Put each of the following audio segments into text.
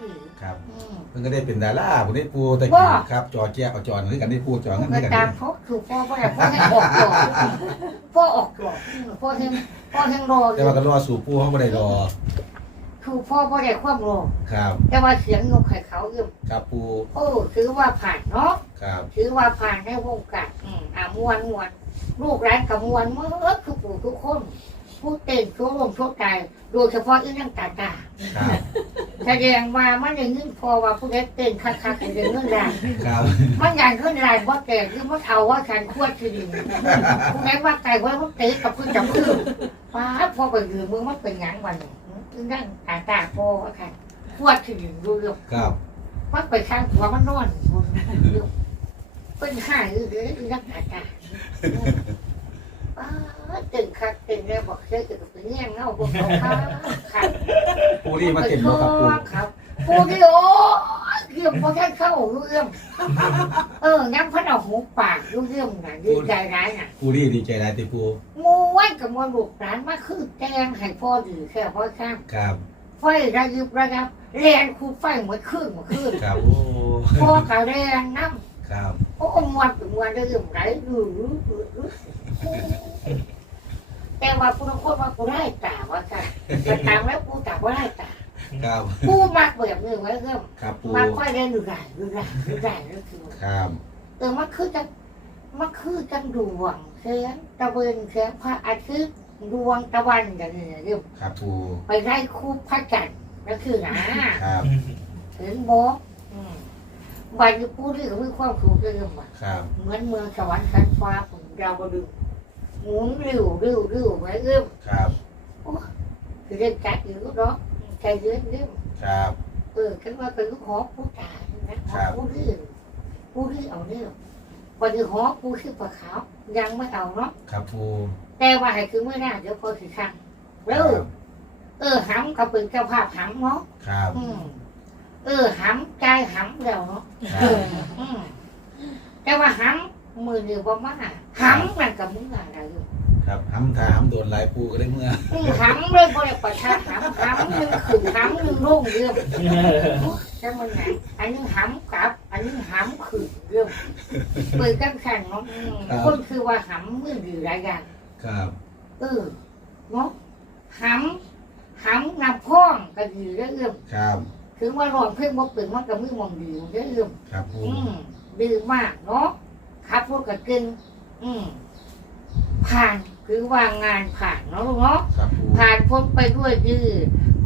หรือครับอืมเพิ่นก็ได้เป็นดาราผมได้ปูตะว่ากี้ครับจอแก้วเอาจอหรือกันได้ปูจอมักันนได้ก็กันตามเขาคือพ่อพ่อแต่พ่อให้ออกก่อนพ่อออกก่อนพ่อเฮงพ่อเฮงรออแต่ยู่ว่าก็รอสู่ปูเขาบ่ได้รอคือพ่อพ่อได้ความรอครับแต่ว่าเสียงนกไข่เขาเอิ่มครับปูโอ้ถือว่าผ่านเนาะ ครับถือว่าผ่านในวงการอืมอ่ามวนมวนลูกร้านกับมวนเมื่อคือปู่ทุกคน ผู้เต้นชั่วลมชั่วใจโดยเฉพาะอีนั่งตาตาครับ แสดงว่ามันอย่างนี้พอว่าผู้เล่นเต้นคักคักๆเป็นเรื่องราวครับมันอย่างขึ้นรายว่าแก่คือมันเอาว่าฉันควรคือผู้เล่นว่าไก่ว่ามันเตะกับพื้นจับพื้นป้าดพอไปยืมมือมันเป็นหยังวันนี้อีนั่งตาตาพอว่าค่ะควรคือดูเรื่องครับมันไปข้างหัวมันนอนบนเรื่องเป็นห่ายหรืออีนั่งตาตาป้าด ตึงคักตึงแล้วบอกเชื่อจะเป็นแง่งเงาบนเขาค่ะค่ะปูนี่มาเต็มแล้วครับปูครับปูที่โอ้ยเรื่องพอแค่เข้ารู้เรื่อง เออน้ำพัดเอาหูปากรู้เรื่องน่ะดีใจร้ายน่ะปูนี่ดีใจหลายติปูมูว้นกับมวลลูกหลานมาคือแจงให้พ่อดีแค่พ่อข้ามครับไฟระยิบระยับแรงคูไฟเหมือนขึ้นเหมือนขึ้นครับโอ้พ่อกับแรงน้ำครับโอ้มวนเป็นมวนเรื่องไรรู้รู้รู้รู้ แต่ว่าผู้คนว่ากูได้ตาว่าค่ะแต่ตามแล้วกูตาว่าได้ตาครับกูมักแบบนี้ไว้เริ่มครับปูมักค่อยเล่นดูได้ดูได้ดูได้ก็คือครับเออมันคือจังมันคือจังดวงเสียงตะเวนเสียงพระอาทิตย์ดวงตะวันอย่างนี้เริ่มครับปูไปไล่คู่พระจันทร์นั่นคือนะครับเห็นโบกอืมวันนี้พูดที่มีความสุขเริ่มว่าครับเหมือนเมืองสวรรค์ชั้นฟ้าของเราบดึง หมุนริ้วริ้วริ้วไว้เริ่มครับ คือเรื่องจัดอยู่เนาะใจเย็นเริ่มครับ เออฉันว่าเป็นลูกหอผู้ตายนะหอผู้รื่นผู้รื่นเอาเนี่ยวันนี้หอผู้ชื่อปลาขาวยังไม่เอาเนาะครับปูแต่ว่าให้คือเมื่อหน้าเดี๋ยวพอสิสั่งคเอรัอบเออหำก็เป็นเจ้าภาพหำเนาะครับอืมเออหำใจหำแล้วเนาะคเอรับออืมแต่ว่าหำมือเดียวบ่มาหำมันกับมึงอะไรอยู่ ครับห้ำถามโดนหลายปูก็ได้เมื่ออืมหำเลยบ่ได้ประชาหำหำหนึ่งคือหำหนึ่งโล่งเรื่องใช่มันไงอันนี้หำกลับ อันนี้หำคือเรื่องเปิดกันแข่งเนาะอืมคนคือว่าหำมือดีหลายอย่างครับเออเนาะหำหำนำพ่องก็ดีเรื่องครับถึงว่าร้องเพลงบ่เป็นมันก็มือมองดีเรื่องครับปูอืมดีมากเนาะครับพวกกระเก่งอืม ผ่านคือว่างานผ่านเนาะลูกเนาะครับปูผ่านพ้นไปด้วยดี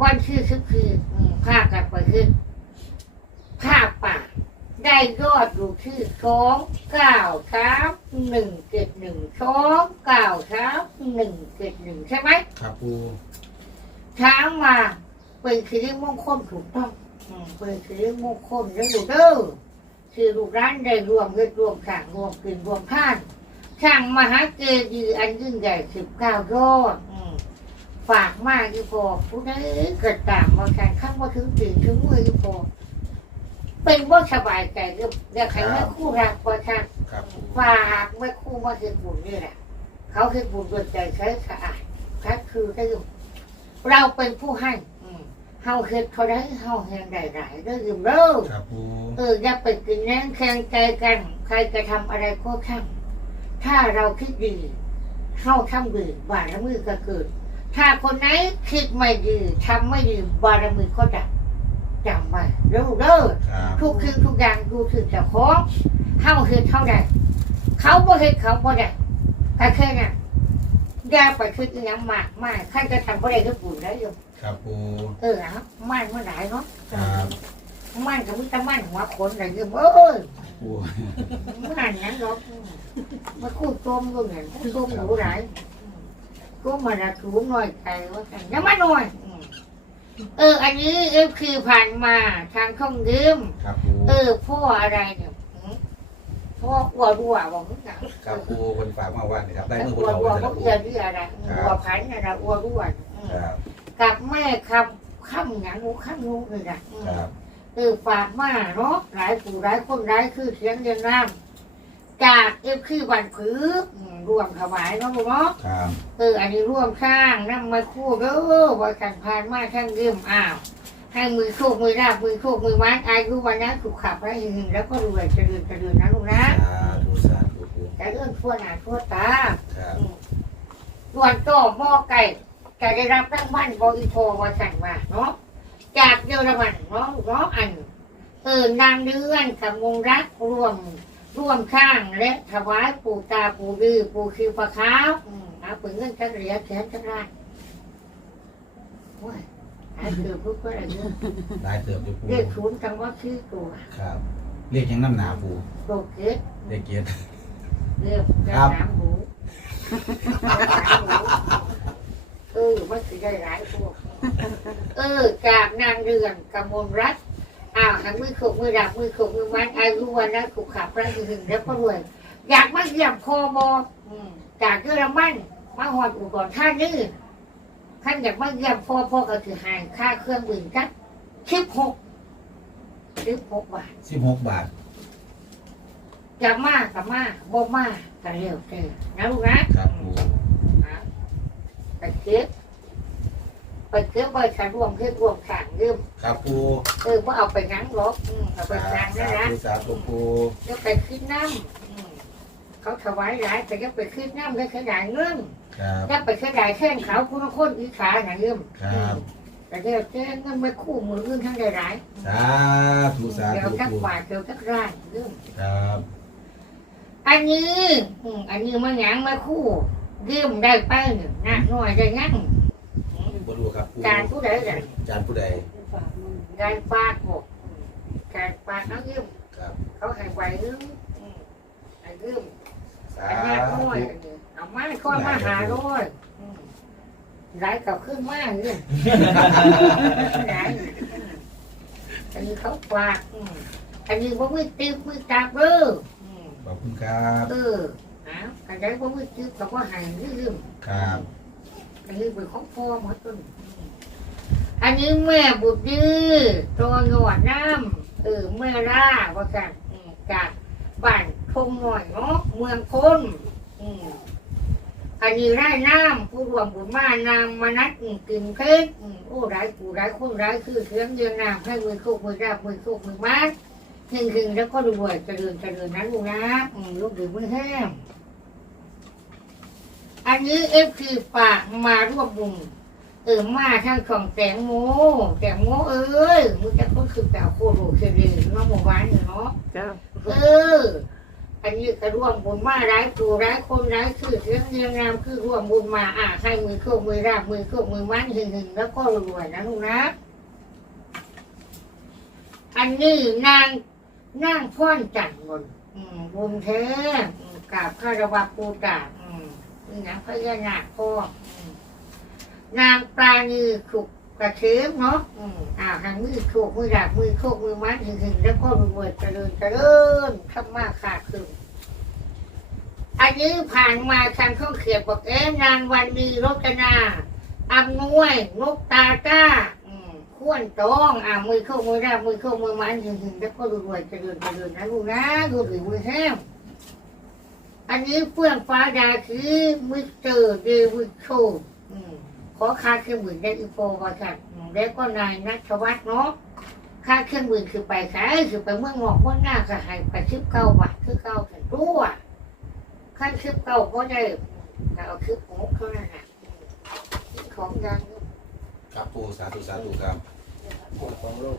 วันชื่อคือคืออืมภาคกันไปคือภาพป่า ได้ยอดอยู่ที่สองเก้าครับหนึ่งเจ็ดหนึ่งสองเก้าครับหนึ่งเจ็ดหนึ่งใช่ไหม ครับปูช้างมาเป็นสิริมงคลถูกต้องอืมเป็นสิริมงคลแล้วอยู่เด้อคือลูกร้านได้รวมเงินรวมสั่งรวมกินรวมท่าน ช่างมหาเจดีย์อันยิ่งใหญ่สิบเก้ายอดอืมฝากมากที่พอผู้ใดเกิดต่างมาการข้างมาถึงตื่นถึงมือที่พอเป็นว่าสบายใจเรื่องเรื่องใครไม่คู่รักประชาครับปูฝากไม่คู่มาเห็นบุญนี่แหละเขาเห็นบุญด้วยใจใช้สะอาดคัดคือได้อยู่เราเป็นผู้ให้อืมเฮาเฮ็ดเขาได้เฮาแหงได้หลายได้ออยู่เด้อครับปูเอออย่าไปกินแย่งแข่งใจกัน ใครจะทำอะไรก็ช่าง ถ้าเราคิดดีเฮาทำดีบารมีก็เกิด ถ้าคนไหนคิดไม่ดีทำไม่ดีบารมีก็ดับจำไว้เด้อเด้อครับทุกสิ่งทุกอย่างดูถึงเจ้าของเฮาเฮ็ดเท่าใดเขาบ่เฮ็ดเขาบ่ได้ก็แค่นั้นอย่าไปคิดอหยังมากมายใครจะทำบ่ได้ก็บุญได้อยู่ครับปูเออเอามันมันหลายเนาะครับมันก็มีแต่มันหัวคนได้อยู่เอ้ย ปูมันหยังดอกมาคู่ต้มอยู่เนี่ยคู่ต้มหนูหลายก็มาละถูหน่อยใจว่ากันยังมาหน่อยอืมเออ อันนี้เอฟคือผ่านมาทางช่องยืมครับปูเออ พ่ออะไรเนี่ยหืมพ่ออัวรัวบอกมึงนะครับปูคนฝากมาว่านี่ครับ ได้แต่เมื่ออัพุทวธรัววันเขาปูเอียที่อะไรอัวพันอะไรอัวรัวอืมครับกับแม่คำข้ามหยังงูข้ามงูเลยนะอืมครับ เออฝากมาเนาะหลายผู้หลายคนหลายคือเสียงเรียนน้ำจากเอฟคือวันผืออืมรวมถวายเนาะลูกเนาะ ครับเอออันนี้ร่วมสร้างน้ำมาคู่เด้อว่ากันพานมาทั้งยืมอ้าว ให้มือโชคมือราบมือโชคมือไม้อายุวันนั้นสุขขับและหึงแล้วก็รวยเจริญเจริญนะลูกนะสาธุสาธุปูแต่เรื่องทั่วหน้าทั่วตาครับส่วนโตหม้อไก่จะได้รับรางวัลบริโภวาสั่งมาเนาะ จากเยอรมันเนาะเนาะอันเออนางเดือนกับมงรักร่วมร่วมข้างและถวายปู่ตาปู่ดือปู่คือพระขาวอืมเอาปืนเงินจักเหรียญแขนจักรานโอ้ยหาคือพูดก็อะไรเรื่องได้เติมอยู่ปูเรียกศูนย์จังว่าชื่อตัวครับ เรียกยังน้ำหนาปูโตเกตเรียกเกียรติเรียกครับน้ำหมูเออมันคือได้หลายพวก เออจากนางเรือนกำมลรัตน์อ้าวหันมือขกมือดับมือขกมือมันอายุวันนะขุกขับพระหึงแล้วก็รวย อยากมาเยี่ยมคอบออืมจากเยอรมันมาหอดอุดรท่านี่ท่านอยากมาเยี่ยมพ่อพ่อก็คือใหายค่าเครื่องบินจักสิบหกสิบหกบาทสิบหกบาทจะมากกับมากบ่มากก็เร็วเจอนะลูกนะครับปูอะไปเก็บ ไปเก็บไปฉันรวมเพื่อรวมขังยืมครับปูเออว่าเอาไปงั้งหรอกอืมเอาไปสางั้งนะนะธุสาธุปูก็ไปขึ้นน้ำอืมเขาถวายหลายแต่ก็ไปขึ้นน้ำก็ขยายเงินครับก็ไปขยายแข้งเขาคุณคนอีขาหนังยืมครับแต่เดี๋ยวแจ้งเงินไม่คู่มือเงินทั้งได้หลายสาธุสาเดี๋ยวธุจักปูบาทเดี๋ยวจักร้านยืมครับอันนี้อืมอันนี้มันหยังมาคู่ยืมได้ไปหนึ่งนะหน่อยได้งั้งบ รู้ครับปูการผู้ใดเลยจานผู้ใดการปากหกการปากเขายืมครับเขาให้ไว้ยืมอืมให้ยืมสาอันนี้ธุร้อยอันนี้เอามาก้อนมาหาร้อยอืมหลายกับขึ้นมากเนี่ยหลายอืมอันนี้เขาฝากอืมอันนี้ว่ามือติ๊บมือจับเด้ออืมขอบคุณครับ เออเอาอันไหนว่ามือติ๊บเขาก็ใหายยืมครับ อันนี้เป็นของพ่อหมดต้นอันนี้แม่บุตรยื้อตัวหนวดน้ำเออแม่ล่าว่ากันอืมจากบ้านทงหน่อยเนาะเมืองพ้นอืมอันนี้ไร่น้ำผู้รวมบุญมานางมนัดกินเพชรโอ้ร้ายกูร้ายคนร้ายคือเสียงเรียงน้ำให้มือโคกมือราบมือโคกมือมัดหนึ่งหนึ่งแล้วก็รวยเจริญเจริญนั้นลูกนะลูกดื่มมือแห้ง อันนี้เอฟคือปากมาร่วมบุญเออมาทั้งของแตงโมแตงโมเอ้ยมึงจะคนคือเก่าโคโรเคเรน้องหมู่บ้านเนี่ยเนาะจ้าเอออันนี้ก็ร่วมบุญมาร้ายตัวร้ายคนร้ายคือเรื่องเรียงนามคือร่วมบุญมาอ่าให้มือโคกมือราบมือโคกมือมัดหึงหึงแล้วก็รวยนะลูกนะอันนี้นางนางพ่อนจันทร์บนอืมบุญแท้อืมกราบคารวะปูตาอืม นี่นะพญานาคพ่อนางปราณีขุกกระเทียมเนาะอ่าทางมือโคกมือราบมือโคกมือมัดหึงหึงแล้วก็รวยเจริญเจริญทำมาขาขึ้นอันนี้ผ่านมาทางข้องเขียนบอกเอ๊ะนางวันนีรจนาอำนวยนกตาก้าข้วนตองอ่ามือเข้ามือราบมือเข้ามือมันหึงหึงแล้วก็รวยเจริญเจริญนะลูกนะดูดีมือแห้ง อันนี้เฟื่องฟ้าดาคือมิสเตอร์เดวิดโชว์อืมขอค่าเครื่องบินได้อีโฟว่าค่ะอืมแล้วก็นายนัทวัฒน์เนาะค่าเครื่องบินคือไปขายคือไปเมืองนอกเมืองหน้าก็ให้ไปชิบเก้าบาทคือเก้าถึงตัวขั้นคลิปเก่าก็ได้แต่เอาคลิปหกเท่านั้นแหละของยังครับปูสาธุสาธุครับ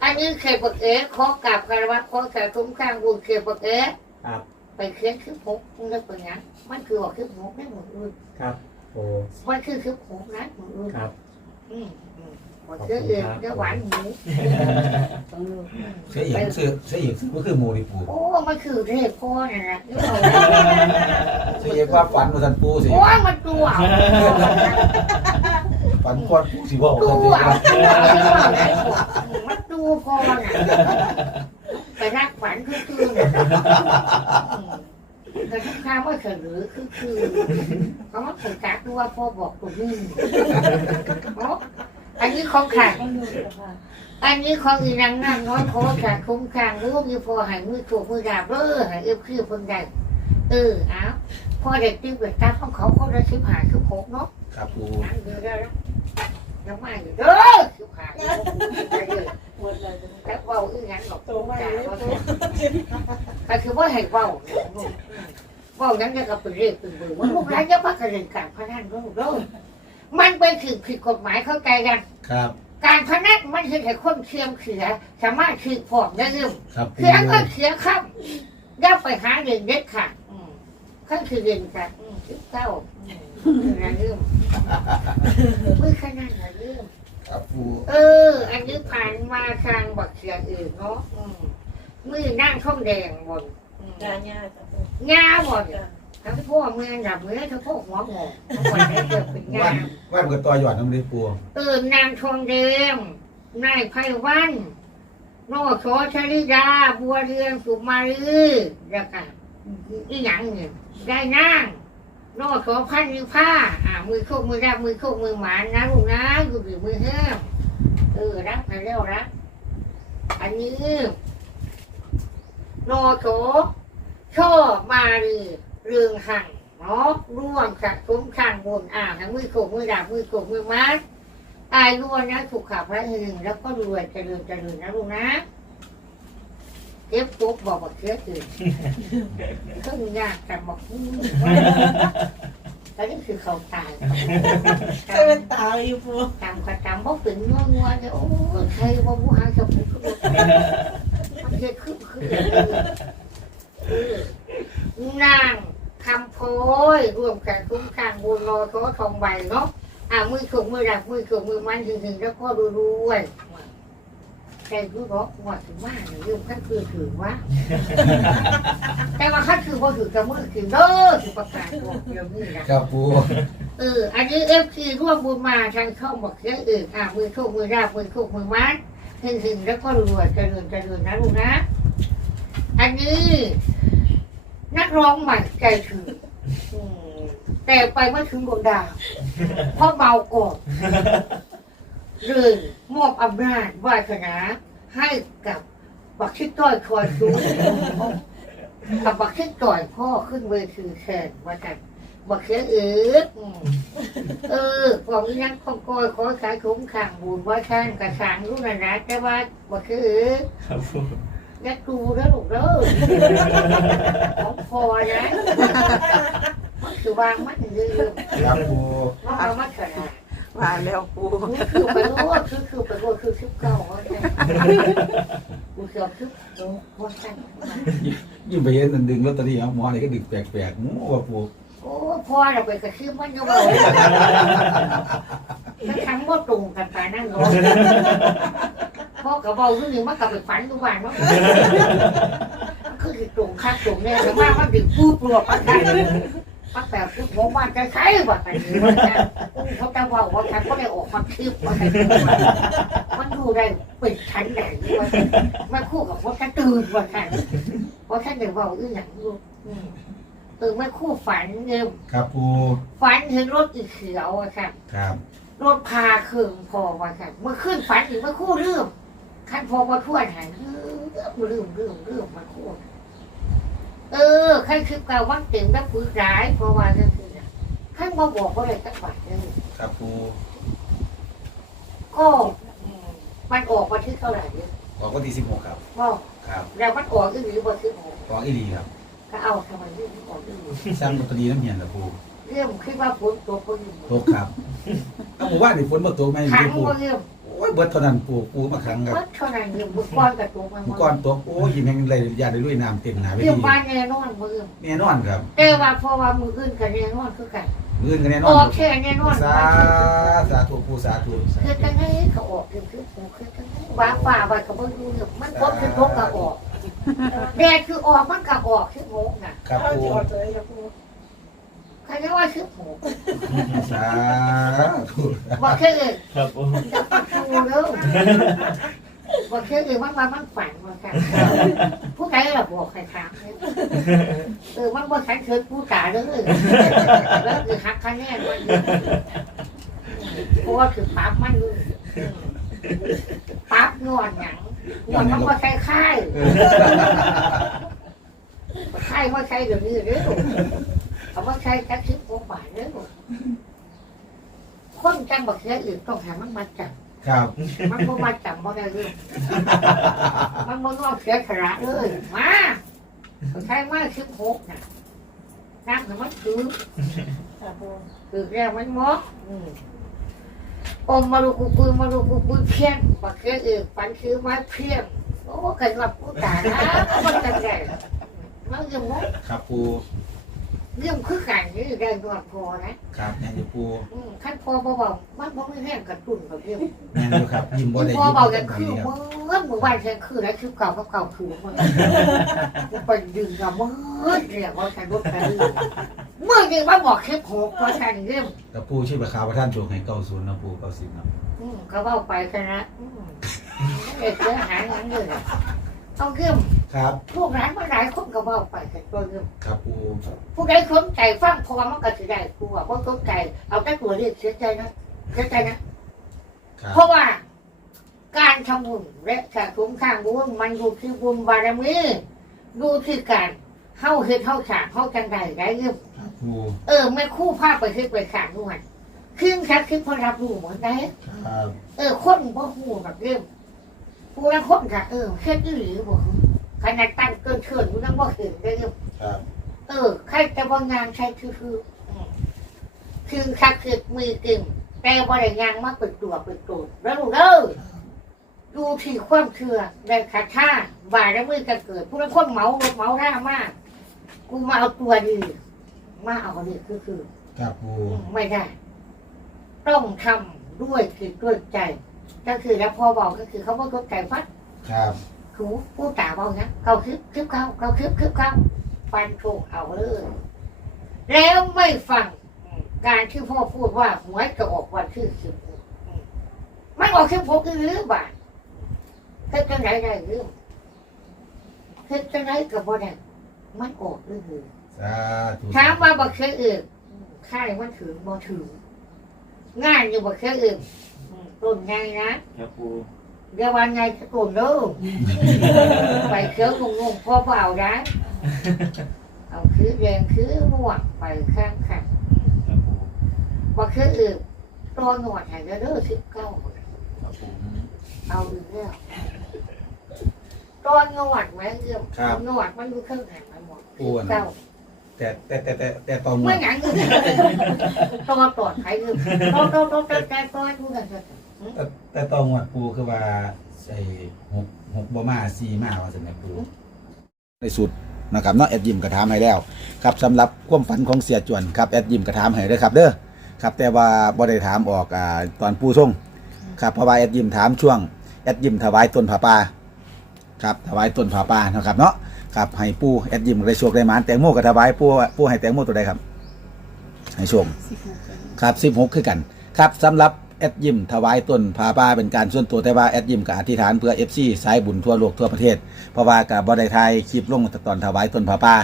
อันนี้เคยบอกเอ๋ขอกราบคารวะขอสาธุข้างบุญเคยบอกเอ๋ครับ ไปเขียนคลิปหกมันได้เป็นยังมันคือว่าคลิปหกได้หมดเลยครับโอ้มันคือคลิปหกนะหมดเลยครับอืมอืมหมดเชื่อเองจะหวานหมูเสียอีกซื้อเสียอีกซื้อก็คือหมูดิปูโอ้มันคือเทพพ่อนี่นแหละนี่เอาเสียอีกว่าฝันมาทันปูสิโอ้ยมันตัวฝันก้อนปูสิบอกตักันวดีครับมันตัวพ่อน่ะ ไปรักฝันคือคือเนี่ยแต่ทุกครั้งว่าเฉลือคือคือเขาว่าผมจักดูว่าพ่อบอกตรงนี้เนาะอันนี้ของขังอันนี้ของอีนางนั่งน้อยโคขาคุ้มคางรู้มีพอใหายมือถูกมือดาบเบ้อใหายเอฟคือคนใดเออเอาพ่อเด็กติ้วเด็กตาของเขาเขาได้ชิบหายชิบหกเนาะครับปูนั่งเดือดแล้ว น้ำมันอยู่เด้อชิบหายไปเลยหมดเลยแล้วเว้าอีหยังหรอกตัวใหม่เลยปูก็คือว่าให้เว้าเว้านั้นก็เป็นเรื่องเป็นเบอร์ว่าลูกหลานจะพักกันเรื่องการพนันลูกเด้อมันเป็นสิ่งผิดกฎหมายเข้าใจกันครับ การพนันมันคือให้คนเชื่อมเขือสามารถคือผอมได้เรื่องครับปูเขือก็เขือครับย่าไปหาเรื่องเด็ดขาดอืมขั้นคือเรื่องกันอืมคิดเก้า อืมอะไรเรื่องมือขนาดอะไรเรื่องครับปูเออ อันนี้ผ่านมาทางบักเสียอื่นเนาะอืมมือนั่งท่องแดงบนอืมงานยากจ้ะปูงาบนทั้งพ่อเมืองดับเมืองทั้งพ่อหัวงอทั้งวันได้เกิดเป็นงา ว่านว่านมันก็ต่อยอดน้ำเลยปูเออนางทองแดงนายไพวันโนโสชลิดา บัวเรืองสุมาลือแล้วก็อีหยังเนี่ยได้นาง โนโสพันธุ์นิผ้า อ่า มือโคกมือรับมือโคกมือหมานนะลูกนะอยู่หรือมือเฮ้มเออรับไปแล้วรับอันนี้โนโถช่อมาลีเรืองหังเนาะร่วมสะสมข้างบนอ่าทั้งมือโขกมือดาบมือโขกมือมัดตายรวยนะสุขภาพระหนึ่งแล้วก็รวยเจริญเจริญนะลูกนะ เก็บปุ๊บบอกบอกเชื้ออื่นก็ยากแต่บอกอืมแล้วนี่คือเขาตายใช่เป็นตาอยู่ปูตามกระตามบอกเป็นงัวงัวเนี่ยโอ้ยใครว่าผู้หางสมุนก็บอกมันเกิดขึ้นขึ้นเออนางคำโพยรวมกันคุ้มข้างบุญรอโททองใบเนาะอ่ามือถูกมือดักมือถูกมือมันถึงถึงแล้วก็รู้ด้วย แต่รู้บอกว่าถึงว่าเนี่ยเรื่องขั้นคือถือว่า แต่ว่าขั้นคือพอถือกับมือถือเด้อถือประกาศบอกเดี๋ยวนี้นะ ครับปูเออ อันนี้เอฟซีร่วมบุญมาทางช่องบอกเสียงอื่นอะมือโชคมือราบมือโชคมือมัดถึงถึงแล้วก็รวยเจริญเจริญนะลูกนะ อันนี้ นักร้องใหม่ใจถึงอืมแต่ไปไม่ถึงดวงดาวเพราะเมาก่อน เลยมอบอำนาจวาสนาให้กับบักชิดต้อยคอยสูงกับบักชิดต่อยพ่อขึ้นเวทีแทนว่ากันบอกเสียเอืดอืมเออของนี้นักของกอยขอสายคุ้มขังบุญว่าท่านกระสังรู้นะนะแต่ว่าบอกเสียเอืดครับผมยักดูแล้วลูกเด้อของพอนะมันคือวางมันยืมครับปูมันเอามาขนาด มาแล้วปูนี่คือไปโลดคือคือไปโลดคือชิบเก้าว่าใช่กูเกือบชิบโอ้ว่าใช่ยิ่งไปเห็นมันดึงลอตเตอรี่เอาหมอนี่ก็ดึงแปลกๆงูว่าปูโอ้พอเราไปกระชืบมันก็บอกมันทั้งว่าตรงกันไปนั่นเนาะพ่อกับเบาขึ้นหนึ่งมันกลับไปฝันทุกวันว่าคือสิตรงข้างตรงเนี่ยแต่ว่ามันดึงพูดปลวกมันได้ มันแต่พูดผมว่าจะใช้ว่าแต่นี้มันจะเขาจะว่าว่าฉันก็ได้ออกมาคลิปว่าแต่มันดูได้เป็นชั้นไหนว่ามันคู่กับว่าฉันตื่นว่าฉันว่าฉันเดี๋ยวว่าอื้ออย่างลูกเออไม่คู่ฝันเนี่ยครับปูฝันเห็นรถอีเขียวอะค่ะครับรถพาเครื่องพอว่าค่ะเมื่อขึ้นฝันอีกเมื่อคู่เรื่องขั้นพอมาทั่วหายเรื่องเรื่องเรื่องเรื่องมาคู่ เออขั้นคือเก่าวังเต็มแล้วปืนร้ายเพราะว่านั่นคือขั้นมาบอกว่าอะไรสักบาทเลยครับปูก็อืมมันออกมาที่เท่าไหร่เนี่ยออกวันที่สิบหกครับบอกครับแล้วมันออกที่หรือว่าที่หกออกอีหลีครับ ก็เอาทำไมเรื่องออกที่หกสร้างลอตเตอรี่น้ำเหียนละปูเรื่องคิดว่าฝนตัวคนอยู่ตกครับเอาหมู่บ้านนี่ฝนมาตกไหมขังปูว่าเรื่องโอ้ ยเบิดเท่านั้นปูปูมาขังครับว่าเท่านั้นเรื่องบุกก้อนกับตัวมันเมื่อก่อนตกโอ้ยยินแห่งไรยาได้ลุยน้ำเต็มหนาไปเรื่องทีบ้านแน่นอนเรื่องแน่นอนครับแต่ว่าเพราะว่ามืออื่นกันแน่นอนคือกันเงินกันแน่นออนอกแค่แน่นอนสาสาธุปูสาธุคือจังไงเขาออกคือคือคือจังไงว่าฝ่าว่าเขาบ่รู้เรื่องมันพบคือพบก็ออกแดดคือออกมันก็ออกคืองงน่ะครับ เข้าปูจอดเลยครับปูใครจะว่าคือหมูสาธุบอกแค่เองครับผมจะปักชูแล้วบอกแค่เองมันมามันฝันมาค่ะผู้ใดล่ะบอกใครถามเนี่ยเออมันบ่ฉันเชิญผู้ตาเลยแล้วคือหักคะแนนมันอยู่เพราะว่าคือปั๊บมันอยู่ปั๊บนวดหยังนวดมันก็ใช้ค่ายใช่ว่าใช่เดี๋ยวนี้เด้อ เขาว่าใช่แค่ชิปโมบายเด้อคคนจังบักเสียอื่นต้องหามันมาจับครับ มันบ่มาจับบ่ได้เรื่องมันบ่นอกเสียขระเลยมาใช้มาสิบหกน่ะนั่งให้มันถือค่ะปูคือแรกมันมอกอืมอมมาลูกกูปืนมาลูกกูปืนเพี้ยนบักเสียอื่นปันซื้อไม้เพี้ยนโอ้กันว่ากูตายนะมันกันได้มันยังมกครับปู เรื่องคือกันนี่ได้นวดพอนะครับแม่นอยู่ปูอืมขั้นพอเบาๆมันบ่มีแรงกระตุ้นกับเรื่องแม่นอยู่ครับ ยิ้มบ่ได้พอยิ้มเบาบ่อได้ย่างไปคือครับเมื่อหมู่บ้านฉันคือแล้วคือเก่าก็เก่าคือมันไปดึงกับมือเรียกว่าฉันรถกันเมื่อกี้มาบอกแค่หกเพราะฉันเรื่องแต่ปูชื่อประคาวว่าท่านโชคให้เก้าศูนย์นะปูเก้าสิบนะอืมก็เบาไปกันนะอืมเด็กเสียหายงั้นเลยต้องเรื่อง ครับ พวกร้านมาหลายคนก็เบาไปกันตัวเรื่องครับปูผู้ใดสนใจฟังพอมันก็จะได้กูว่าเพราะสนใจเอาแต่ตัวเรียกเสียใจนะเสียใจนะ ครับเพราะว่า การทำบุญและสะสมข้างบุญมันอยู่ที่บุญบารมีดูที่การเข้าเฮ็ดเข้าฉากเข้าจังใดได้เรื่องครับปูเออไม่คู่ภาพไปเฮ็ดไปขางด้วยครึ่งชักครึ่งพอรับรู้เหมือนได้ครับเออคนบ่หูแบบเรื่องกูละคนกะเออเฮ็ดอีหลีบ่ ขนาดตั้งเกินเชิญกูยังบ่เห็นได้เรื่องครับเออใครจะว่างานใช้คือคืออืมคือชักคือมือกินแต่บ่ได้งานมาเปิดตัวเปิดตัวแล้วลูกเด้อดูที่ความเชื่อในคาถาบ่ายแล้วมือจะเกิดผู้ละคนเหมารถเหมาร่ามากกูมาเอาตัวดี มาเอาดีคือคือครับปูไม่ได้ ต้องทำด้วยคือด้วยใจ ก็คือแล้วพอบอกก็คือเขาบอกก็ใจฟัดครับ คูผู้ตาบอกนะเขาคลิปคลิปเขาเขาคลิปคลิปเขาฟันโชกเอาเลยแล้วไม่ฟังการที่พ่อพูดว่าหวยจะออกวันที่สิบไม่ออกสิบหกหรือบ่าเฮ็ดจังไรได้หรือเฮ็ดจังไรกับบ่ได้มันออกหรือสาธุถามว่าบ่เคยอื่นค่ายมันถึงบ่ถึงงานอยู่บ่เคยอื่นอืมต้นไงนะครับปู เดี๋ยววันไงจะต้นเด้อไปเคี้ยวงงๆพ่อเปล่านะเอาคือแดงคือม่วงไปข้างข้างครับปูบ่เคยอื่นตัวหนวดให้เด้อสิบเก้าครับปูเอาอีกแล้วตัวหนวดแม่เอื้อมครับหนวดมันอยู่ข้างหลังมันหมดอ้วนเก้าแต่แต่แต่แต่แต่ตอนเมื่อหนังอยู่ตัวปลอดภัยอยู่ตัวตัวตัวตัวตัวตัวดูกันเถอะ แต่แต่ตอนงวดปูคือว่าไอ้หกหกบ่มาสี่มาว่าซั่นแหละปูในสุดนะครับเนาะแอดยิมกระถามให้แล้วครับสำหรับความฝันของเสียจวนครับแอดยิมกระถามให้เด้อครับเด้อครับแต่ว่าบ่ได้ถามออกอ่าตอนปูส่งครับเพราะว่าแอดยิมถามช่วงแอดยิมถวายต้นผาป่าครับถวายต้นผาป่านะครับเนาะครับให้ปูแอดยิมได้โชคได้หมานแตงโมก็ถวายปูปูให้แตงโมตัวใดครับให้โชค สิบหกกันครับ16คือกัน ครับสำหรับ แอดยิมถวายต้นผาป่าเป็นการส่วนตัวแต่ว่าแอดยิมกับอธิษฐานเพื่อ FC สายบุญทั่วโลกทั่วประเทศ เพราะว่ากับบ่ได้ทยคลิปลงตอนถวายต้นผาป่า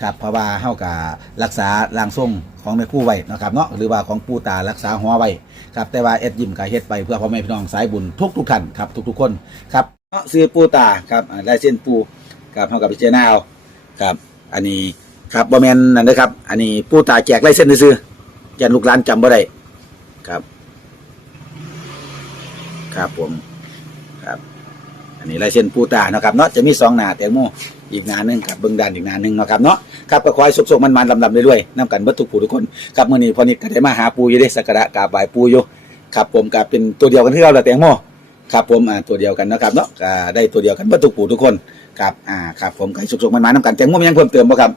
ครับเพราะว่าเฮากับรักษาร่างทรงของแม่คู่ไว้นะครับเนาะหรือว่าของปู่ตารักษาหัวไว้ครับแต่ว่าแอดยิมก็เฮ็ดไปเพื่อพ่อแม่พี่น้องสายบุญทุกทุกท่านครับทุกๆคนครับเนาะซื้อปู่ตาครับลายเส้นปู่ครับเฮากับพิจารณาเอาครับ อันนี้ครับบ่แมนนั่นเด้อครับ อันนี้ปู่ตาแจกลายเส้นซื่อๆยันลูกหลานจำบ่ได้ครับ ครับ ผมครับ อันนี้ลายเส้นปูตาเนาะครับเนาะจะมีสองหน้าแตงโมอีกหน้าหนึ่งครับเบื้องด้านอีกหน้าหนึ่งเนาะครับเนาะครับก็คอยสุกๆมันๆลำๆเรื่อยๆนํกันเบิดทุกผู้ทุกคนครับมื้อนี้พอนี้ก็ได้มาหาปูอยู่ได้สักการะกราบไหว้ปูอยู่ครับผมก็เป็นตัวเดียวกันที่เราแตงโมครับผมอ่าตัวเดียวกันเนาะครับเนาะก็ได้ตัวเดียวกันเบิดทุกผู้ทุกคนครับอ่าครับผมก็ให้สุกๆมันๆนํกันแตงโมมียังเพิ่มเติมบ่ครับ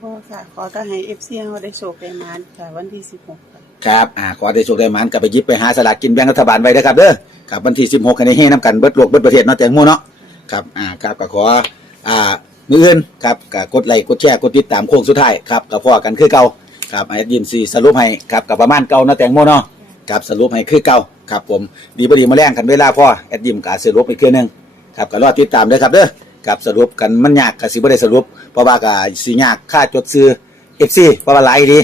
พ่อค่ะขอก็ให้เอฟซีเขาได้โชคได้มานค่ะวันที่สิบหก ครับอ่าขอได้โชคได้หมานกลับไปหยิบไปหาสลากกินแบ่งรัฐบาลไว้นะครับเด้อครับวันที่16กันนี้ให้น้ำกันเบิดโลกเบิดประเทศเนาะแตงโมเนาะครับอ่าครับก็ขออ่ามืออื่นครับก็กดไลค์กดแชร์กดติดตามโค้งสุดท้ายครับก็พอกันคือเก่าครับไอ้ยิมซีสรุปให้ครับกับประมาณเก่าเนาะแตงโมเนาะครับสรุปให้คือเก่าครับผมดีบ่ดีมาแรงกันเวลาพ่อแอดยิมกาสรุปไปคือหนึงครับก็รอติดตามเด้อครับเด้อครับสรุปกันมันยากก็สิบ่ได้สรุปเพราะว่าก็สิยากค่าจดซื้อ FC เพราะว่าหลายดี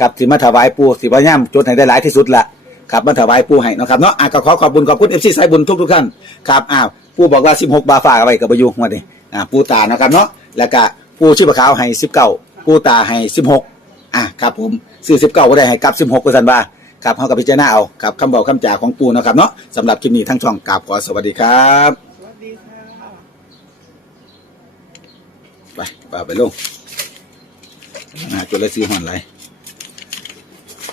ครับสิมาถวายปูสิพยายามจดให้ได้หลายที่สุดละครับมาถวายปูให้เนาะครับเนาะอะก็ขอขอบคุณขอบคุณเอฟซีสายบุญทุกทุกท่านครับอ้าวปูบอกว่า 16 บาฟ้าเอาไว้กับประยุงวันนี้อ่าปูตาเนาะครับเนาะแล้วก็ปูชีพขาวให้19ปูตาให้ 16อะครับผมซื้อ19ก็ได้ให้กับ 16ก็สันว่าครับเฮากับพิจารณาเอาครับคำบอกคำจ่าของปูนะครับเนาะสำหรับคลิปนี้ทั้งช่องกราบขอสวัสดีครับสวัสดีค่ะไปไปไปลงหาจุดลซีหอนไร